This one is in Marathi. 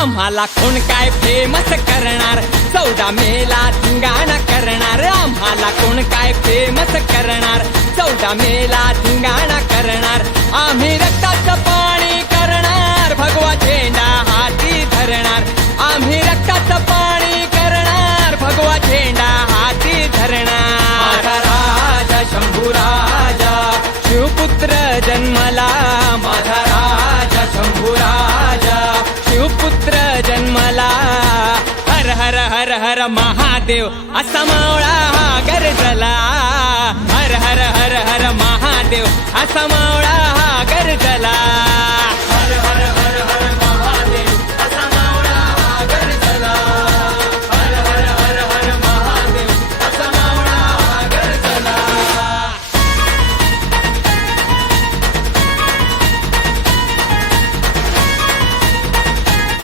आम्हाला कोण काय फेमस करणार? चौदा मेला धिंगाणा करणार. आम्हाला कोण काय फेमस करणार? चौदा मेला धिंगाणा करणार. आम्ही रक्ताचं पाणी करणार. भगवा झेंडा हाती धरणार. आम्ही रक्ताचं पाणी हर हर महादेव असा मावळा हा गरजला. हर हर हर हर महादेव असा मावळा